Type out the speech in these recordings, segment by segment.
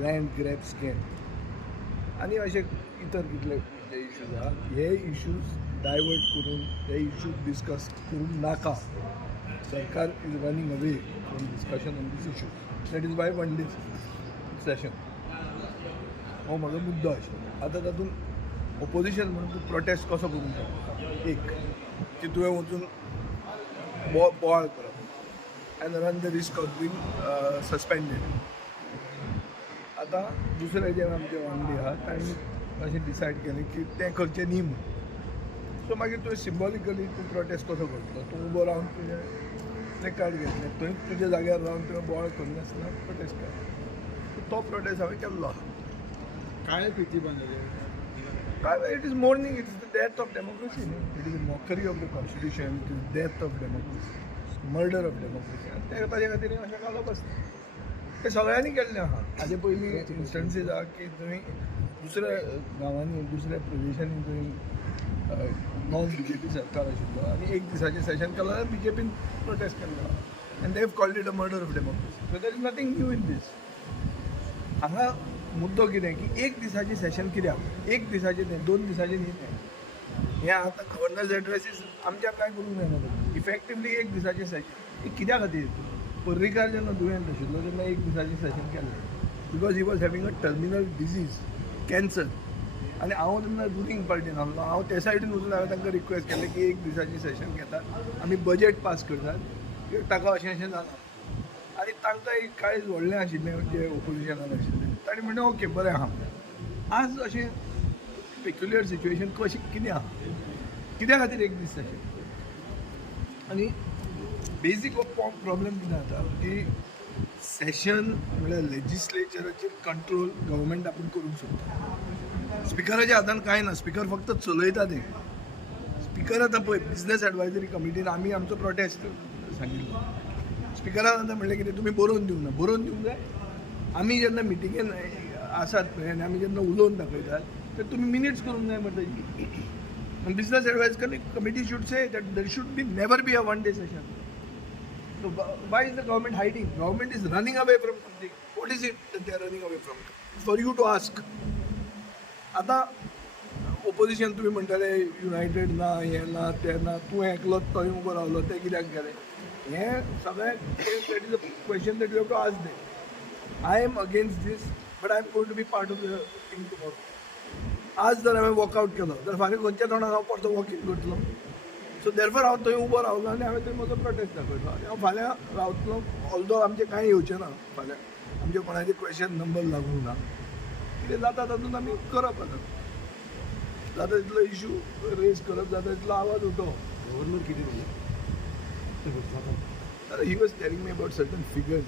Land grab scam आनी अशे इतर कितले इश्यूज आहा. हे इश्यूज डायवर्ट करून हे इश्यूज डिस्कस करूंक नाका. सरकार is running away from discussion on these issues. That is why one day session हो म्हजो मुद्दो आशिल्लो. आतां तातूंत ऑपोजिशन म्हणून तूं प्रोटेस्ट कसो करूंक शकता. एक की तुवें वचून बोवाळ करप end run the risk of being suspended. आतां दुसरे जे आमचे वांगडी आहा तांणी अशें डिसायड केलें की तें करचें न्ही म्हणून. सो मागीर तुवें सिंबॉलिकली तूं प्रोटेस्ट कसो करतलो. तूं उबो रावन तुजें प्लेकार्ड घेतलें थंय तुज्या जाग्यार रावन तुवें बोवाळ करिनासतना प्रोटेस्ट केलो. तो प्रोटेस्ट हांवें केल्लो आहा. काय फिती बांदले काय it is morning. It is the death of democracy. It is the mockery of the constitution. It is death of democracy, murder of democracy. आनी ते ताजे खातीर अशें घालप आसता. ते सगळ्यांनी केल्लें आहा. हाजे पयलीं इन्स्टन्सीस आहा की थंय दुसऱ्या गांवांनी दुसऱ्या प्रदेशांनी थंय नॉन BJP सरकार आशिल्लो आनी एक दिसाचें सेशन केलें जाल्यार BJPन प्रोटेस्ट केल्लो आहा. And they have called it a murder of democracy. So there is nothing new in this. हांगा मुद्दो कितें की एक दिसाचें सेशन कित्याक. एक दिसाचें न्ही, 2 दिसाचें न्ही तें. हें आतां गव्हर्नर्स एड्रेसीस आमच्या कांय करूंक जायना. इफेक्टिवली एक दिसाचें सेशन. हें कित्या खातीर. पर्रीकार जेन्ना दुयेंत आशिल्लो तेन्ना एक दिसाचें सेशन केल्लें because he was having a terminal disease, cancer. आनी हांव तेन्ना रुलींग पार्टीन आसलो. हांव ते सायडीन वचून हांवें तांकां रिक्वेस्ट केलें की एक दिसाचें सेशन घेतात आमी बजेट पास करतात. ताका अशें जालां. आनी तांकां एक काळीज व्हडलें आशिल्लें जे ओपोजिशनान आशिल्लें. ताणें म्हणलें ओके बरें आहा. आज अशें पेक्युलियर सिच्युएशन कशें कितें आहा. कित्या खातीर एक दीस सेशन. आनी बेजीक प्रॉब्लेम कितें जाता की सेशन म्हळ्यार लेजिस्लेचराचेर कंट्रोल गव्हर्मेंट आपूण करूंक सोदता. स्पिकराच्या हातान कांय ना. स्पिकर फक्त चलयता तें. स्पिकर आतां पळय बिजनस एडवायजरी कमिटीन आमी आमचो प्रोटेस्ट सांगिल्लो. स्पिकरान आतां म्हणलें कितें तुमी बरोवन दिवंक ना. बरोवन दिवंक जाय. आमी जेन्ना मिटिंगेन आसात पळय आनी आमी जेन्ना उलोवन दाखयतात तर तुमी मिनिट्स करूंक जाय म्हणटा. Business advisory committee should say that there should be never be a one day session. So why is the government hiding? Government is running away from something. What is it that they are running away from? For you to ask. आता opposition तुम्ही म्हणटाले United ना, हे ना, ते ना, तूं एकलोच थंय उबो रावलो ते कित्याक केलें. हें सगळें that is a question that you have to ask them. I am against these but I am going to be part of the thing tomorrow. आज जर हांवें वॉकआउट केलो जाल्यार फाल्यां खंयच्या तोंडान हांव परतो वॉकिंग करतलो. सो देरफॉर हांव थंय उबो रावलो आनी हांवें थंय म्हजो प्रोटेस्ट दाखयलो. आनी हांव फाल्यां रावतलो. ऑल्दो आमचें कांय येवचें ना फाल्यां. आमचे कोणाचे क्वेश्चन नंबर लागूंक ना. कितें जाता तातूंत आमी करप. आतां जाता तितलो इश्यू रेज करप. जाता तितलो आवाज उठोवप. गव्हर्नर कितें दिलें He was telling me about certain figures,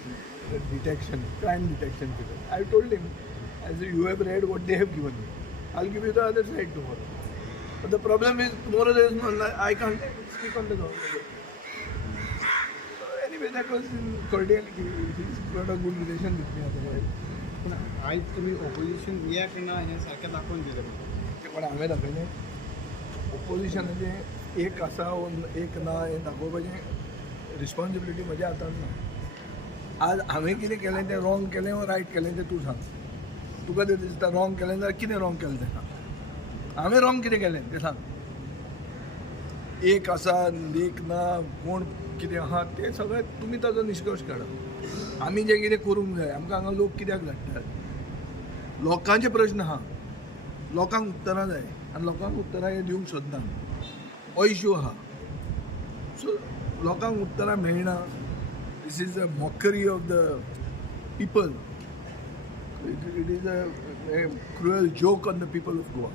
detection, crime detection figures. I told him, as you have read what they have given me, I'll give you the other side tomorrow. But the problem is tomorrow there is no, I can't speak on the government. So anyway, that was in cordiality. He's got a good relation with me otherwise. पूण आयज तुमी opposition एक ना हें सारकें दाखोवन दिलें. ते कोण हांवें दाखयलें. ऑपोजिशनाचें एक आसा एक ना हें दाखोवपाचें रिस्पॉन्सिबिलिटी म्हज्या हातांत ना. आज हांवें कितें केलें तें रॉंग केलें वा रायट केलें तें तूं सांग. तुका जर दिसता रॉंग केलें जाल्यार कितें रॉंग केलें तें सांग. हांवें रॉंग कितें केलें तें सांग. एक आसा एक ना कोण कितें आहा तें सगळें तुमी ताजो निश्कर्श काडा. आमी जें कितें करूंक जाय आमकां हांगा लोक कित्याक धाडटात. लोकांचे प्रश्न आहा. लोकांक उत्तरां जाय आनी लोकांक उत्तरां हे दिवंक सोदना. हो इश्यू आहा. सो लोकांक उत्तरां मेळना. This is a mockery of the people. It is a cruel joke on the people of Goa.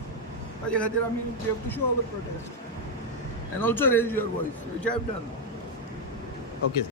ताजे खातीर आमी we have to show our protest and also raise your voice, which I have done. Okay.